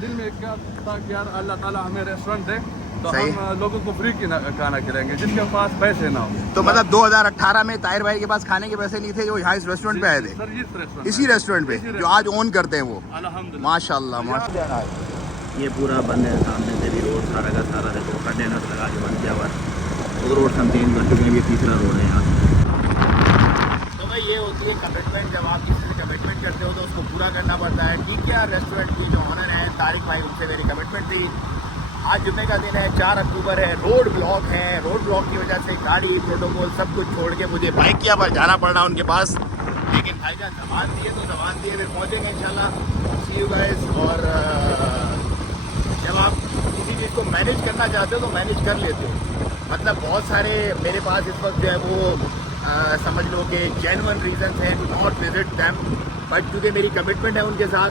दिल में क्या था कि यार अल्लाह ताला हमें रेस्टोरेंट दे तो सही। हम लोगों को फ्री की खाना खिलाएंगे जिसके पास पैसे ना हो। तो मतलब 2018 में ताहिर भाई के पास खाने के पैसे नहीं थे, जो यहाँ इस रेस्टोरेंट पे आए थे, सर इस रेस्टोरेंट इसी रेस्टोरेंट पे जो आज ओन करते हैं वो। अल्हम्दुलिल्लाह माशाल्लाह माशाल्लाह। ये पूरा बंद है, सामने से भी रोड सारा का सारा देखो कंटेनर लगा के बंद किया हुआ है। वो रोड हम चेंज कर चुके हैं, ये तीसरा रोड है यहाँ। तो भाई ये होती है कमिटमेंट, जब आप किसी से कमिटमेंट करते हो तो उसको पूरा करना पड़ता है। ठीक है, रेस्टोरेंट की जो ऑनर है तारिक भाई, उनसे मेरी कमिटमेंट थी। आज जुम्मे का दिन है, 4 अक्टूबर है, रोड ब्लॉक है। रोड ब्लॉक की वजह से गाड़ी प्रोटोकॉल सब कुछ छोड़ के मुझे बाइक किया पर जाना पड़ रहा उनके पास। लेकिन भाई का जबान दिए तो जबान दिए, फिर पहुँचेंगे इंशाल्लाह। सी यू गाइस। और जब आप किसी चीज़ को मैनेज करना चाहते हो तो मैनेज कर लेते हो। मतलब बहुत सारे मेरे पास इस वक्त जो है वो समझ लो कि जेन्युइन रीजंस हैं to not visit them, but क्योंकि मेरी कमिटमेंट है उनके साथ,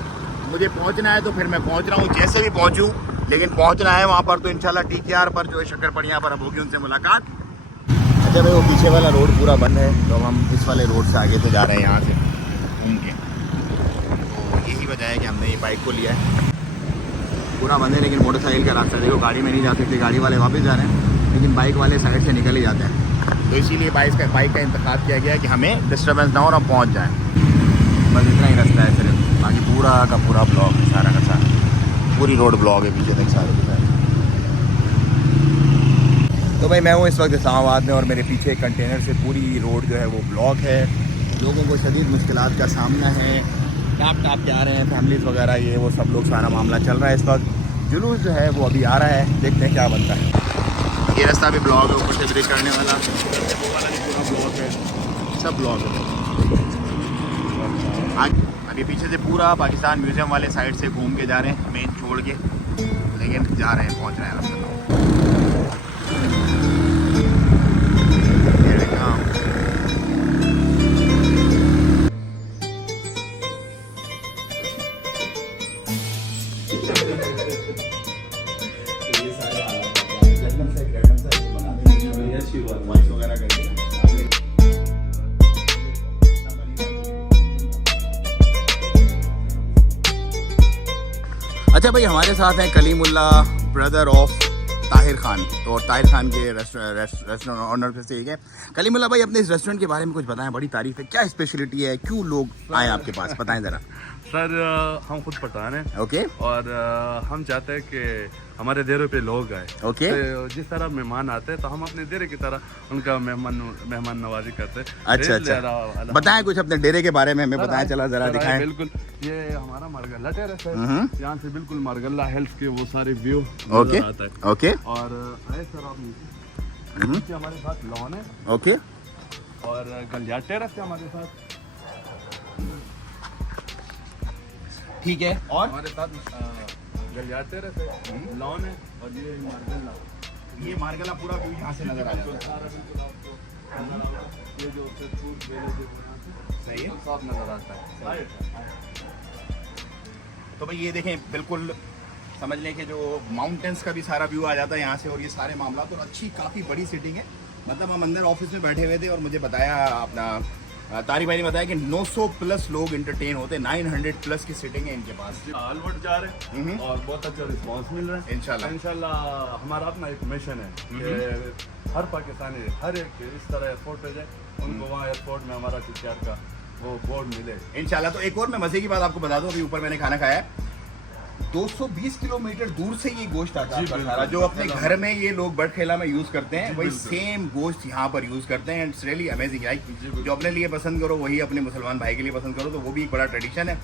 मुझे पहुंचना है तो फिर मैं पहुंच रहा हूं, जैसे भी पहुंचूं, लेकिन पहुंचना है वहां पर। तो इंशाल्लाह TKR पर जो है शक्करपड़िया पर अब होगी उनसे मुलाकात। अच्छा भाई, वो पीछे वाला रोड पूरा बंद है, तो हम इस वाले रोड से आगे से जा रहे हैं, यहाँ से घूम के। तो यही वजह है कि हमने ये बाइक को लिया है। पूरा बंद है, लेकिन मोटरसाइकिल का रास्ता देखो, गाड़ी में नहीं जा सकते, गाड़ी वाले वापस जा रहे हैं, लेकिन बाइक वाले साइड से निकल ही जाते हैं। तो इसीलिए बाइक का इंतखाब किया गया है कि हमें डिस्टर्बेंस ना हो और हम पहुँच जाएँ। बस इतना ही रास्ता है सिर्फ, बाकी पूरा का पूरा ब्लॉक, सारा का सारा पूरी रोड ब्लॉक है पीछे तक सारे के सारे। तो भाई मैं हूँ इस वक्त इस्लामाबाद में, और मेरे पीछे एक कंटेनर से पूरी रोड जो है वो ब्लॉक है। लोगों को शदीद मुश्किलात का सामना है, टाप के आ रहे हैं फैमिलीज़ वगैरह, ये वो सब लोग, सारा मामला चल रहा है इस वक्त। जुलूस जो है वो अभी आ रहा है, देखते हैं क्या बनता है। ये रास्ता भी ब्लॉक है, ऊपर से ब्रेक करने वाला, वो वाला भी पूरा ब्लॉक है, सब ब्लॉक है। अभी पीछे से पूरा पाकिस्तान म्यूज़ियम वाले साइड से घूम के जा रहे हैं, मेन छोड़ के, लेकिन जा रहे हैं, पहुंच रहे हैं रास्ते में। अच्छा भाई, हमारे साथ हैं कलीमुल्ला, ब्रदर ऑफ ताहिर खान। तो ताहिर खान के रेस्टोरेंट ऑनर से एक है। कलीमुल्ला भाई, अपने इस रेस्टोरेंट के बारे में कुछ बताएं, बड़ी तारीफ है, क्या स्पेशलिटी है, क्यों लोग आए आपके पास, बताएं ज़रा। सर हम खुद पठान हैं, ओके, और हम चाहते हैं कि हमारे डेरे पे लोग आए। ओके, तो जिस तरह मेहमान आते हैं तो हम अपने डेरे की तरह उनका मेहमान नवाजी करते हैं। अच्छा अच्छा, बताएं कुछ अपने डेरे के बारे में, हमें बताएं, चला जरा दिखाएं। बिल्कुल, ये हमारा मारगल्ला टेरेस है, यहाँ से बिल्कुल मारगल्ला हेल्थ के वो सारे व्यू ओके आता है। ओके, और आए सर आप नीचे, हमारे साथ लॉन है, ओके, और गलिया टेरेस है हमारे साथ, ठीक है, और हमारे साथ गलिया टेरेस है, लॉन है, और ये मारगल्ला, ये मारगल्ला पूरा व्यू यहाँ से नजर आ जाता है। सारा बिल्कुल आपको ये जो फूड सही है, साफ नजर आता है। तो भाई ये देखें, बिल्कुल समझ लें कि जो माउंटेन्स का भी सारा व्यू आ जाता है यहाँ से, और ये सारे मामला तो अच्छी काफ़ी बड़ी सिटिंग है। मतलब हम अंदर ऑफिस में बैठे हुए थे और मुझे बताया अपना तारिक भाई ने बताया कि 900 प्लस लोग इंटरटेन होते हैं, 900 प्लस की सिटिंग है इनके पास। अलवर्ड जा रहे हैं और बहुत अच्छा रिस्पांस मिल रहा है। इंशाल्लाह हमारा अपना एक मिशन है कि हर पाकिस्तानी, हर एक इस तरह एयरपोर्ट पे जाए, उनको वहाँ एयरपोर्ट में हमारा TKR का वो बोर्ड मिले इंशाल्लाह। तो एक और मैं मजे की बात आपको बता दूं, अभी ऊपर मैंने खाना खाया है, 220 किलोमीटर दूर से ये गोश्त आता है सारा, जो अपने घर में ये लोग बड़खेला में यूज करते हैं, वही सेम गोश्त यहाँ पर यूज करते हैं। इट्स रियली अमेजिंग, लाइक जो अपने लिए पसंद करो वही अपने मुसलमान भाई के लिए पसंद करो, तो वो भी एक बड़ा ट्रेडिशन है।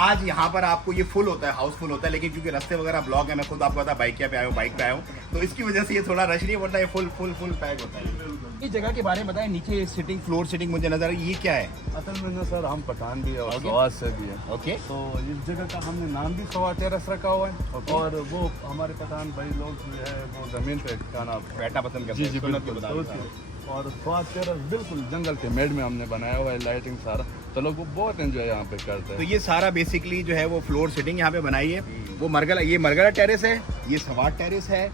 आज यहाँ पर आपको ये फुल होता है, हाउसफुल होता है, लेकिन क्योंकि रास्ते वगैरह ब्लॉक है, मैं खुद आपको पता बाइक पे आया हूँ, बाइक पे आया हूँ, तो इसकी वजह से ये थोड़ा रश नहीं होता है, फुल फुल फुल पैक होता है। इस जगह के बारे में बताएं, नीचे सिटिंग, फ्लोर सिटिंग मुझे नजर आई, ये क्या है? असल में ना सर, हम पठान भी है और सवाद से भी है। ओके, तो इस जगह का हमने नाम भी सवाद टेरेस रखा हुआ है, और वो हमारे पठान भाई लोग जो है वो जमीन पे खाना बैठना पसंद करते हैं। और स्वाद टेरेस बिल्कुल जंगल के मेड में हमने बनाया हुआ है, लाइटिंग सारा, तो लोग वो बहुत एंजॉय यहाँ पे करते हैं। तो ये सारा बेसिकली जो है वो फ्लोर सिटिंग यहाँ पे बनाई है। वो मरगला, ये मरगला टेरेस है, ये सवाद टेरेस है,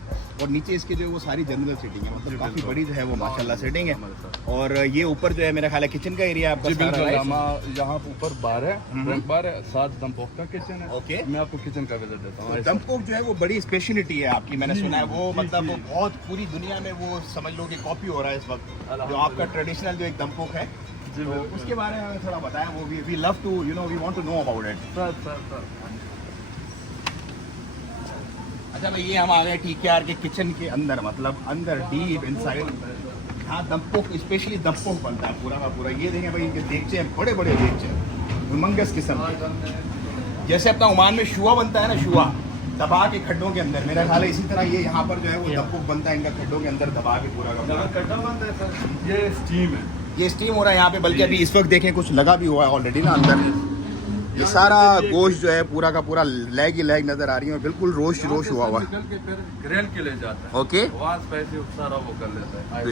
और नीचे इसके जो है वो सारी जनरल सीटिंग है, मतलब जी, काफ़ी बिल्कुल। बड़ी जो है वो माशाल्लाह सीटिंग है। हमारे साथ। और ये ऊपर जो है मेरा ख्याल है किचन का एरिया आपका जी सारा, बिल्कुल, right? हम यहाँ ऊपर बार है, ड्रिंक बार है, साथ दमपोक का किचन है। ओके। मैं आपको किचन का विजिट देता हूँ। दमपोक जो है वो बड़ी स्पेशलिटी है आपकी, मैंने जी, सुना है वो, जी, मतलब जी। वो बहुत पूरी दुनिया में वो समझ लो कि कॉपी हो रहा है इस वक्त, जो अल्हम्दुलिल्लाह। आपका ट्रेडिशनल जो एक दमपोक है, जी तो बिल्कुल। उसके बारे में हमें थोड़ा बताएं। वो we love to we want to know about it. Sir अच्छा भाई, ये हम आ गए TKR के किचन के अंदर, मतलब अंदर डीप इनसाइड, हाँ दमपोक, स्पेशली दमपोक बनता है पूरा का पूरा। ये देखें भाई, इनके देगचे हैं, बड़े बड़े देगचे हैं, उमंगस किस्म के, जैसे अपना ओमान में शुआ बनता है ना, शुआ दबा के खड्डों के अंदर, मेरा ख्याल है इसी तरह ये यहाँ पर जो है वो दमपोक बनता है इनका खड्डों के अंदर दबा के पूरा का पूरा। कट्टा बनता है सर, ये स्टीम है। ये स्टीम हो रहा है यहाँ पे, बल्कि अभी इस वक्त देखें कुछ लगा भी हुआ है ऑलरेडी ना अंदर। ये सारा गोश्त जो है पूरा का पूरा लेग ही लेग नजर आ रही है, और बिल्कुल रोश रोश हुआ हुआ है। निकल के फिर ग्रिल के ले जाता है, ओके, वहाँ स्पाइसी सारा वो कर लेता है।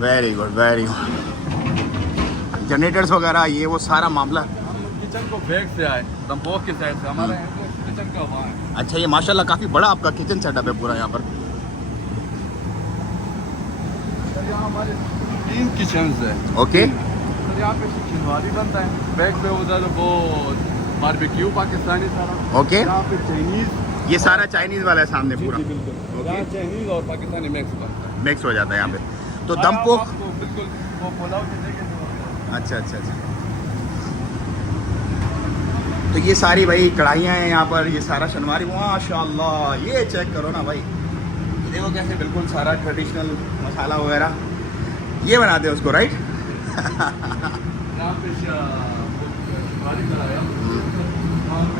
Very good very good. Generators वगैरह ये वो सारा मामला। हम किचन को बैक से आए, दमपोक की साइड से, हमारा किचन का वहाँ है। अच्छा, ये माशाल्लाह काफी बड़ा आपका किचन सेटअप है पूरा यहाँ पर। सर यहाँ हमारे 3 किचन है। ओके, सर यहाँ पे शिनवारी बनता है, बैक पे उधर वो बारबेक्यू पाकिस्तानी सारा। ओके। यहाँ पे चाइनीज, ये सारा चाइनीज वाला है सामने जी पूरा, जी बिल्कुल। ओके। यहाँ चाइनीज और पाकिस्तानी मिक्स बनता है। मिक्स हो जाता है यहाँ पे। तो और दमपोक, आपको बिल्कुल वो पुलाव की जगह जो अच्छा अच्छा अच्छा। तो ये सारी भाई कढ़ाइयाँ हैं यहाँ पर, ये सारा शनवारी, माशाल्लाह। ये चेक करो ना भाई, ये देखो कैसे बिल्कुल सारा ट्रेडिशनल मसाला वगैरह ये बनाते हैं उसको, राइट? यहाँ पे शिनवारी कराया।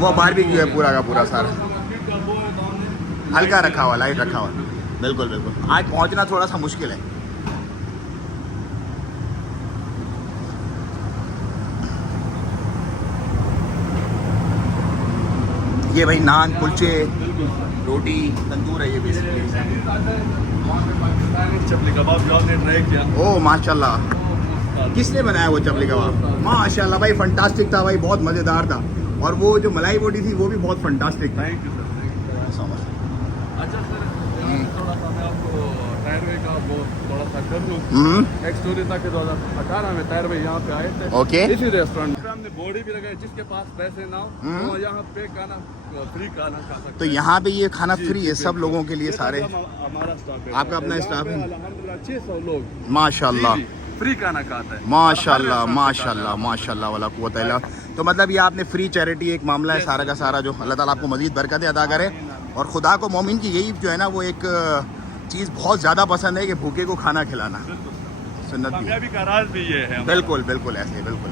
वो बारबेक्यू है पूरा का पूरा सारा, समर्पित का वो है, तो हमने हल्का रखा हुआ, लाइट रखा हुआ। बिल्कुल बिल्कुल, आज पहुँचना थोड़ा सा मुश्किल है। ये भाई नान, कुलचे, बिल्कुल सर। रोटी, तंदूर है ये बेसिकली। चाइनीज आता है, वहाँ पे पाकिस्तानी चपली कबाब जो आपने ट्राई किया, ओह माशाल्लाह, वो किसने बनाया वो चपली कबाब? माशाल्लाह भाई, फंटास्टिक था भाई, बहुत मज़ेदार था। और वो जो मलाई बोटी थी वो भी बहुत फंटास्टिक था। Thank you sir, thank you. So much. अच्छा सर, यहाँ पे थोड़ा सा मैं आपको टायरवे का वो थोड़ा सा कर लूँ। एक स्टोरी था कि 2018 में टायरवे यहाँ पे आए थे, ओके। इसी रेस्टोरेंट पे हमने बोर्ड भी लगाई, जिसके पास पैसे ना हो वो यहाँ पे खाना फ्री खाना खा सकते तो यहाँ पे ये खाना जी, फ्री जी, है सब बिल्कुल। लोगों के लिए ये सारे। हमारा स्टाफ है। आपका अपना यहाँ स्टाफ पे है? अल्हम्दुलिल्लाह 600 लोग माशाल्लाह फ्री खाना खाता है। माशाल्लाह हर restaurant से माशाल्लाह खाता है। माशाल्लाह वाला कुव्वत इल्ला। तो मतलब ये आपने फ्री चैरिटी एक मामला है सारा का सारा, जो अल्लाह ताला आपको मजीद बरकतें अदा करे। और खुदा को मोमिन की यही जो है ना वो एक चीज़ बहुत ज़्यादा पसंद है कि भूखे को खाना खिलाना, सुन्नत भी है। कामयाबी का राज भी ये है। बिल्कुल बिल्कुल ऐसे बिल्कुल।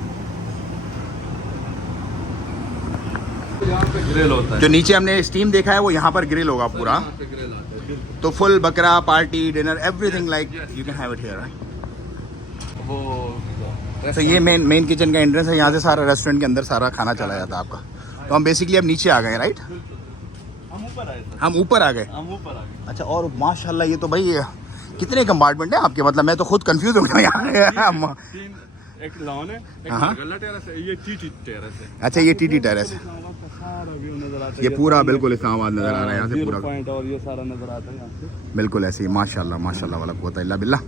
यहाँ पे ग्रिल होता है, जो नीचे हमने स्टीम देखा है वो यहाँ पर ग्रिल होगा पूरा, यहाँ पे ग्रिल आता है, बिल्कुल। तो फुल बकरा party dinner everything like you can have it here. वो तो ये मेन किचन का एंट्रेंस है, यहाँ से सारा रेस्टोरेंट के अंदर सारा खाना चला जाता है आपका। तो हम बेसिकली अब नीचे आ गए, राइट? हम ऊपर आए सर, हम ऊपर आ गए। हम ऊपर आ गए। अच्छा, और माशाल्लाह ये तो भाई कितने कंपार्टमेंट हैं आपके? मतलब मैं तो खुद कंफ्यूज हो गया यहाँ। 3, एक लॉन है, एक हाँ। गल्ला टेरेस है, ये टीटी टेरेस है। अच्छा, ये टीटी टेरेस है, इस्लामाबाद का सारा व्यू नजर आता है। ये पूरा बिल्कुल इस्लामाबाद नजर आ रहा है यहाँ से Zero पूरा, point और ये सारा नजर आता है यहाँ से। बिल्कुल ऐसे ही। माशाल्लाह माशाल्लाह वाला कुव्वत इल्ला बिल्लाह।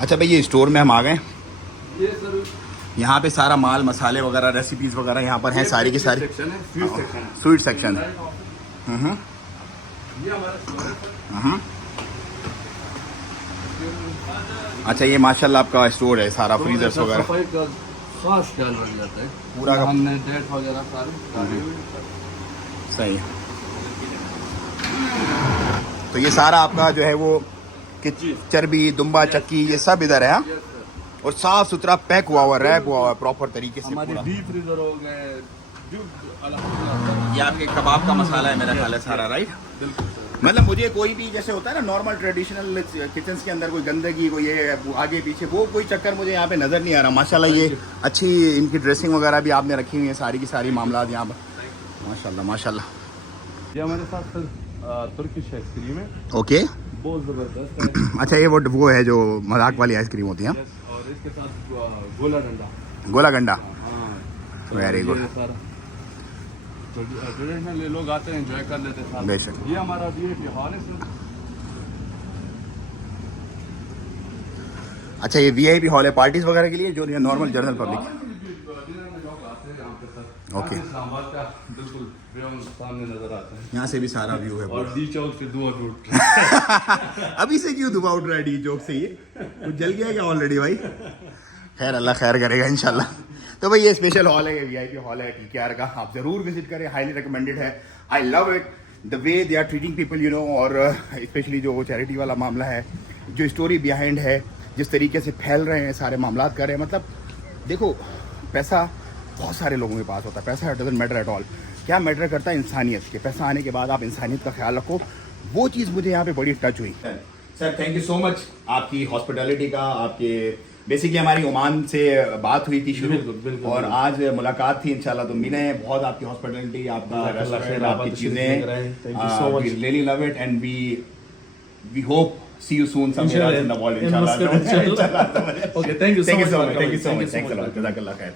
अच्छा भाई, ये स्टोर में हम आ गए, ये सर यहाँ पे सारा माल मसाले वगैरह रेसिपीज वगैरह यहाँ पर हैं सारी की सारी। सेक्शन है, स्वीट सेक्शन है। स्वीट सेक्शन है। ये हमारा स्टोर है सर। अच्छा, ये माशाल्लाह आपका स्टोर है सारा, फ्रीजर्स वगैरह सफाई का खास ख्याल रख जाता है पूरा का- हमने डेट वगैरह सारे सही है। तो ये सारा आपका जो है वो कि चर्बी दुम्बा चक्की ये सब इधर है, हाँ? और साफ सुथरा पैक हुआ हुआ, रैप हुआ हुआ प्रॉपर तरीके से हमारे पूरा। डीप फ्रीजर हो गए, अल्हम्दुलिल्लाह ये आपके कबाब का मसाला है मेरा ख्याल है सारा, राइट? बिल्कुल सर। मतलब मुझे कोई भी जैसे होता है ना नॉर्मल ट्रेडिशनल किचन के अंदर कोई गंदगी कोई ये आगे पीछे वो कोई चक्कर मुझे यहाँ पे नज़र नहीं आ रहा। माशाल्लाह ये अच्छी इनकी ड्रेसिंग वगैरह भी आपने रखी हुई है सारी की सारी मामलात यहाँ पर। माशाल्लाह माशाल्लाह। ये हमारे साथ सर तुर्किश आइसक्रीम है, ओके। बहुत ज़बरदस्त है। अच्छा, ये वो है जो मजाक वाली आइसक्रीम होती है, Yes, और इसके साथ गोला डंडा। गोला गंडा। हाँ, Very good. ये सारा ट्रेडिशनल लोग आते हैं एंजॉय कर लेते हैं बेशक। साथ। ये हमारा VIP हॉल है सर। अच्छा, ये VIP हॉल है पार्टीज वगैरह के लिए, जो नॉर्मल जनरल पब्लिक? डिनर में लोग आते हैं यहाँ पे सर। ओके। इस्लामाबाद का बिल्कुल व्यू सामने नजर आता है यहाँ से भी सारा व्यू है और डी चौक से धुआं उठ रहा है। अभी से क्यों दुबा उठ रहा है डी जोक से? ये कुछ जल गया क्या ऑलरेडी भाई? खैर, अल्लाह खैर करेगा इंशाल्लाह। तो भाई ये स्पेशल हॉल है, ये VIP हॉल है TKR का, आप ज़रूर विजिट करें, हाईली रिकमेंडेड है। I love it the way they are treating people, you know, और स्पेशली जो चैरिटी वाला मामला है, जो स्टोरी बिहाइंड है, जिस तरीके से फैल रहे हैं सारे मामलात कर रहे हैं। मतलब देखो, पैसा बहुत सारे लोगों के पास होता है, पैसा डजंट मैटर एट ऑल। क्या मैटर करता है? इंसानियत के। पैसा आने के बाद आप इंसानियत का ख्याल रखो, वो चीज़ मुझे यहाँ पे बड़ी टच हुई। Sir thank you so much आपकी हॉस्पिटैलिटी का, आपके बेसिकली हमारी ओमान से बात हुई थी शुरू, बिल्कुल, और आज मुलाकात थी इंशाल्लाह, तो मिले हैं। बहुत आपकी हॉस्पिटैलिटी, आपका रेस्टोरेंट, आपकी चीज़ें, we really love it and we hope see you soon somewhere else in the world, inshallah. Okay, thank you so much. Thank you so much. Thanks a lot. Jazakallah khair.